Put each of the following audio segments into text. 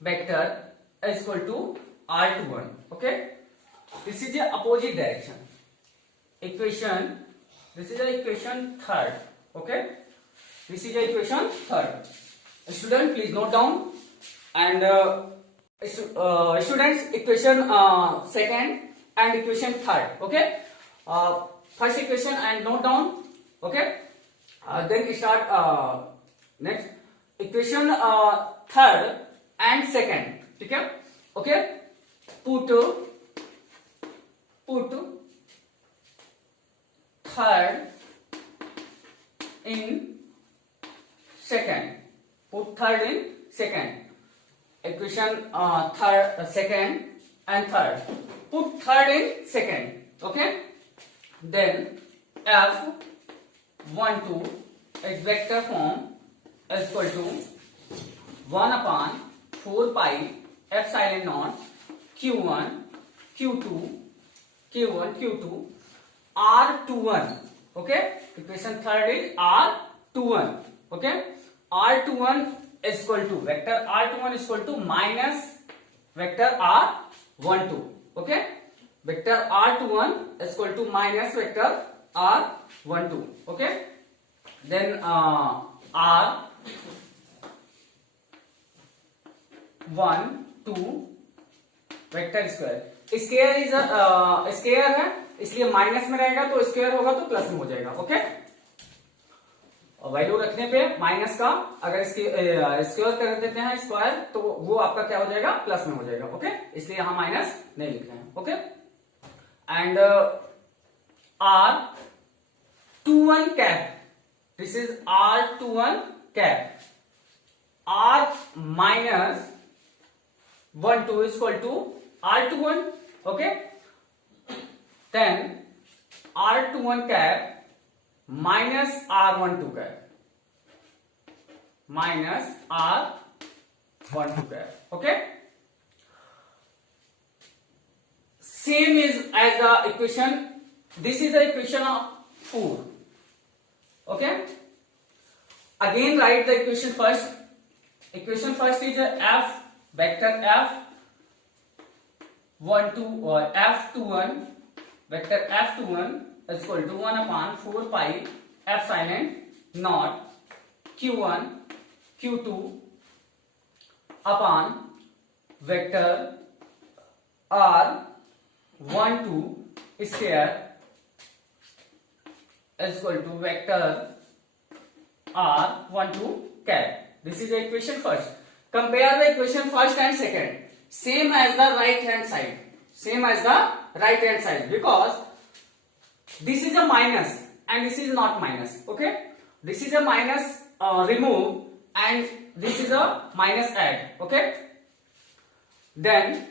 vector is equal to r21. Okay, this is the opposite direction equation. This is the equation third. Okay, this is the equation third. Student, please note down. And students, equation second and equation third. Okay, first equation and note down. Okay, then start next equation third and second. ठीक है? Okay, put third in second. Put third in second. Equation third, second and third. Put third in second. Okay. Then F12 is vector form is equal to 1 upon 4 pi epsilon naught Q1 Q2 Q1 Q2 R21. Okay. Equation third is R21. Okay. R21 is equal to vector R21 is equal to minus vector R12. Okay, vector R21 is equal to minus vector R12. Okay, then R12 vector square. Square is square है इसलिए minus में रहेगा, तो square होगा तो plus में हो जाएगा. ओके, वैल्यू रखने पे माइनस का अगर इसकी स्क्वायर कर देते हैं स्क्वायर, तो वो आपका क्या हो जाएगा, प्लस में हो जाएगा. ओके, इसलिए यहां माइनस नहीं लिख रहे हैं. Okay, and R21 cap, this is R21 cap. R minus 12 is equal to R21. Okay, then R21 cap minus R12 cap minus R12 cap. Okay, same is as the equation. This is the equation of 4. Okay, again write the equation first. Equation first is F vector F12 or F21 vector F21 is equal to 1 upon 4 pi epsilon naught Q1 Q2 upon vector R12 square is equal to vector R12 cap. This is the equation first. Compare the equation first and second. Same as the right hand side. Same as the right hand side, because this is a minus and this is not minus. Okay, this is a minus remove and this is a minus add. Okay, then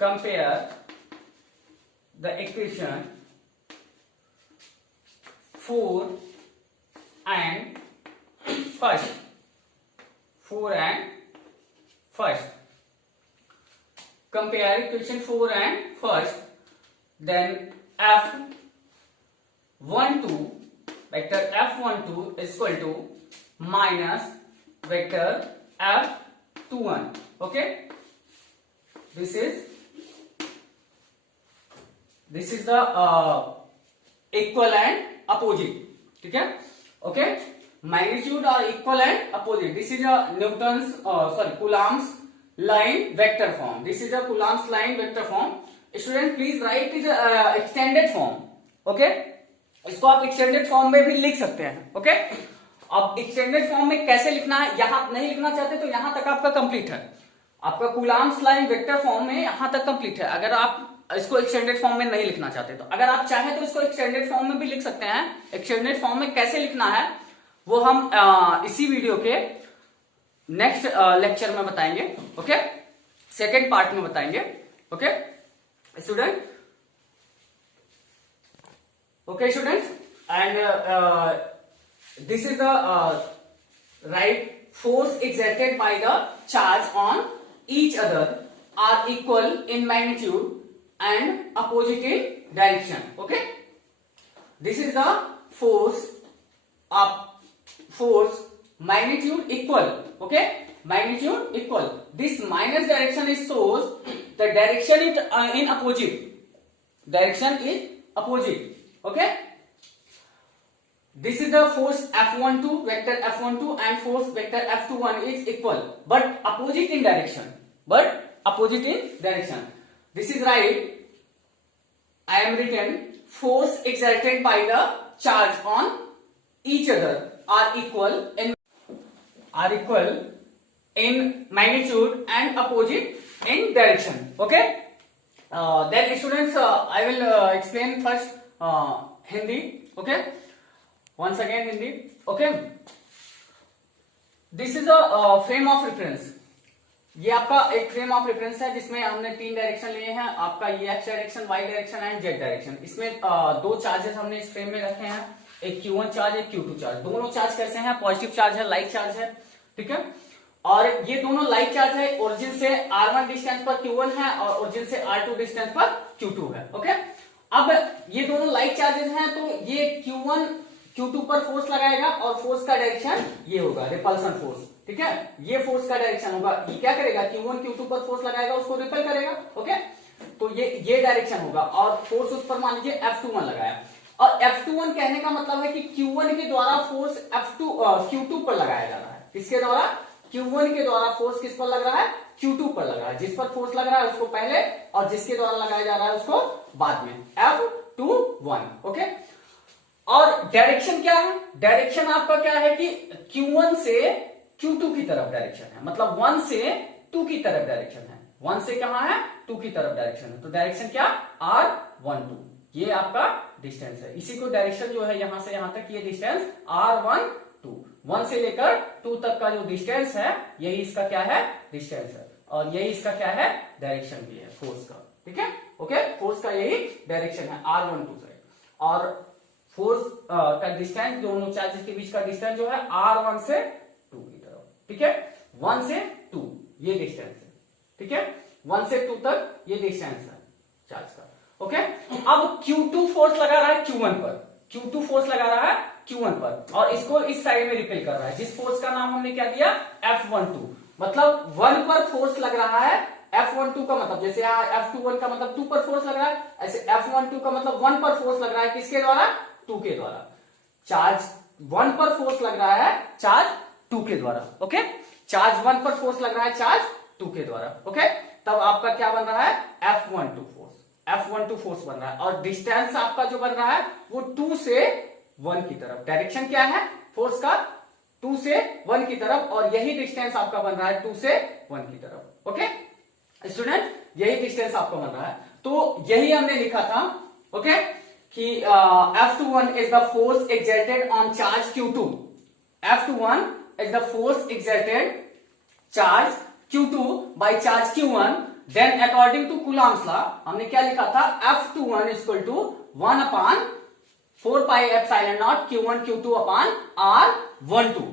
compare the equation 4 and first. 4 and first. Compare equation 4 and first. Then F12 vector F12 is equal to minus vector F21. Okay, this is the equal and opposite. ठीक है? Okay, magnitude are equal and opposite. This is a Newton's Coulomb's line vector form. This is a Coulomb's line vector form. Student, please write it extended form. Okay, इसको आप extended form में भी लिख सकते हैं. Okay, अब extended form में कैसे लिखना है, यहां नहीं लिखना चाहते तो यहां तक आपका कंप्लीट है. आपका कूलॉम्स लाइन वेक्टर फॉर्म में यहां तक कंप्लीट है. अगर आप इसको एक्सटेंडेड फॉर्म में नहीं लिखना चाहते तो अगर आप चाहें तो इसको एक्सटेंडेड फॉर्म में भी लिख सकते हैं. एक्सटेंडेड फॉर्म में कैसे लिखना है वो हम इसी वीडियो के नेक्स्ट लेक्चर में बताएंगे. ओके, सेकेंड पार्ट में बताएंगे. Okay student, okay students, and This is the right force exerted by the charge on each other are equal in magnitude and opposite in direction. Okay, this is the force magnitude equal. Okay, magnitude equal. This minus direction is shows the direction is in opposite. Direction is opposite. Okay, this is the force F12 vector F12 and force vector F21 is equal but opposite in direction. This is right. I am written force exerted by the charge on each other are equal in magnitude and opposite in direction. Okay, then students I will explain first Hindi. Okay, once again Hindi. Okay, this is a frame of reference. ये आपका एक frame of reference है जिसमें हमने 3 direction लिए हैं, आपका ये X direction, Y direction and Z direction. इसमें 2 चार्जेस हमने इस फ्रेम में रखे हैं, एक Q1 चार्ज एक Q2 चार्ज. दोनों चार्ज कैसे हैं? पॉजिटिव चार्ज है, लाइक चार्ज है. ठीक है, और ये दोनों लाइक चार्ज है. ओरिजिन से R1 डिस्टेंस पर Q1 है और ओरिजिन से R2 डिस्टेंस पर Q2 है. ओके, अब ये दोनों लाइक चार्जेस हैं तो ये Q1 Q2 पर फोर्स लगाएगा और फोर्स का डायरेक्शन ये होगा रिपल्सन फोर्स. ठीक है, ये फोर्स का डायरेक्शन होगा. ये क्या करेगा? Q1 Q2 पर फोर्स लगाएगा, उसको रिपेल करेगा. ओके, तो ये डायरेक्शन होगा और फोर्स उस पर मान लीजिए F21 लगाया. और F21 कहने का मतलब है कि Q1 के द्वारा फोर्स Q2 पर लगाया जा रहा है. किसके द्वारा? Q1 के द्वारा फोर्स किस पर लग रहा है? Q2 पर लग रहा है. जिस पर फोर्स लग रहा है उसको पहले और जिसके द्वारा लगाया जा रहा है उसको बाद में. F21. ओके, और डायरेक्शन क्या है? डायरेक्शन आपका क्या है कि Q1 से Q2 की तरफ डायरेक्शन है, मतलब 1 से 2 की तरफ डायरेक्शन है. 1 से कहां है? 2 की तरफ डायरेक्शन है. तो डायरेक्शन क्या? R12. ये आपका डिस्टेंस है. इसी को डायरेक्शन जो है यहां से यहां तक ये डिस्टेंस R12. 1 से लेकर 2 तक का जो डिस्टेंस है यही इसका क्या है? डिस्टेंस है. और यही इसका क्या है? डायरेक्शन भी है फोर्स का. ठीक है, ओके, फोर्स का यही डायरेक्शन है R12 से. और फोर्स का डिस्टेंस, दोनों चार्जेस के बीच का डिस्टेंस जो है R1 से 2 की तरफ. ठीक है, 1 से 2 ये डिस्टेंस है. ठीक है, 1 से 2 तक ये डिस्टेंस है चार्ज का. ओके, अब Q2 फोर्स लगा रहा है Q1 पर. Q2 फोर्स लगा रहा है Q1 पर और इसको इस साइड में रिपेल कर रहा है. जिस फोर्स का नाम हमने क्या दिया? F12. मतलब 1 पर फोर्स लग रहा है. F12 का मतलब जैसे F21 का मतलब 2 पर फोर्स लग रहा है, ऐसे F12 का मतलब 1 पर फोर्स लग रहा है. किसके द्वारा? 2 के द्वारा. चार्ज 1 पर फोर्स लग रहा है, चार्ज 2 के द्वारा. ओके, चार्ज 1 पर फोर्स लग रहा है, चार्ज 2 के द्वारा. ओके, तब आपका क्या बन रहा है? F12 force. F12 फोर्स बन रहा है और डिस्टेंस आपका जो बन रहा है वो 2 से 1 की तरफ. डायरेक्शन क्या है फोर्स का? 2 से 1 की तरफ. और यही डिस्टेंस आपका बन रहा है 2 से 1 की तरफ. ओके स्टूडेंट, यही डिस्टेंस आपका बन रहा है. तो यही हमने लिखा था. ओके, कि F21 is the force exerted on charge Q2. F21 is the force exerted charge Q2 by charge Q1. Then according to Coulomb's law हमने क्या लिखा था? F21 is equal to 1 upon 4 pi epsilon naught Q1 Q2 upon R12.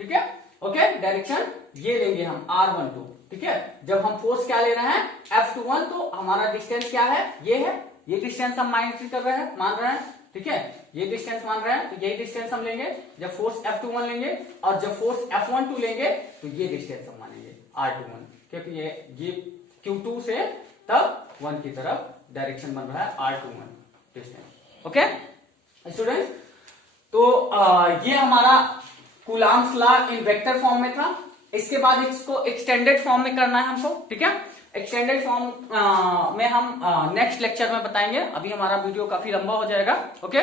ठीक है, okay, direction ये लेंगे हम R12. ठीक है, जब हम फोर्स क्या ले रहे हैं? F21, तो हमारा डिस्टेंस क्या है? ये है. ये डिस्टेंस हम मान रहे हैं. ठीक है, ये डिस्टेंस मान रहे हैं, तो यही डिस्टेंस हम लेंगे जब फोर्स F21 लेंगे. और जब फोर्स F12 लेंगे तो ये डिस्टेंस हम मानेंगे R21, क्योंकि ये Q2 से तब 1 की तरफ डायरेक्शन बन रहा है R21 डिस्टेंस. ओके स्टूडेंट्स, तो ये हमारा Coulomb's law in vector form में था. इसके बाद इसको एक्सटेंडेड फॉर्म में करना है हमको. ठीक है, एक्सटेंडेड फॉर्म में हम नेक्स्ट लेक्चर में बताएंगे. अभी हमारा वीडियो काफी लंबा हो जाएगा. ओके,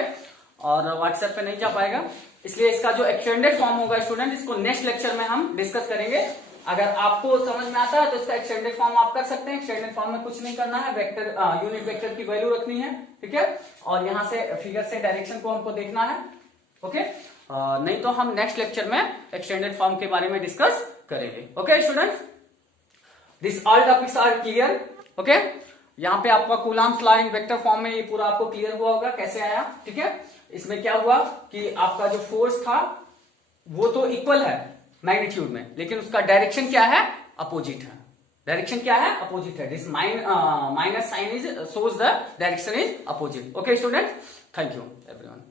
और व्हाट्सएप पे नहीं जा पाएगा, इसलिए इसका जो एक्सटेंडेड फॉर्म होगा स्टूडेंट, इसको नेक्स्ट लेक्चर में हम डिस्कस करेंगे. अगर आपको समझ में आता है तो इसका एक्सटेंडेड फॉर्म आप कर सकते हैं. एक्सटेंडेड फॉर्म में कुछ नहीं करना है, वेक्टर यूनिट वेक्टर की वैल्यू रखनी है. ठीक है, और यहाँ से फिगर से डायरेक्शन को हमको देखना है. ओके, नहीं तो हम नेक्स्ट लेक्चर में एक्सटेंडेड फॉर्म के बारे में डिस्कस करेंगे. Okay students, this all topics are clear. Okay, यहाँ पे आपका Coulomb's law in vector form में ये पूरा आपको क्लियर हुआ होगा कैसे आया, ठीक है। इसमें क्या हुआ कि आपका जो फोर्स था वो तो इक्वल है मैग्नीट्यूड में, लेकिन उसका डायरेक्शन क्या है, अपोजिट है। डायरेक्शन क्या है, अपोजिट है। This minus sign is shows the direction is opposite. Okay student, thank you everyone.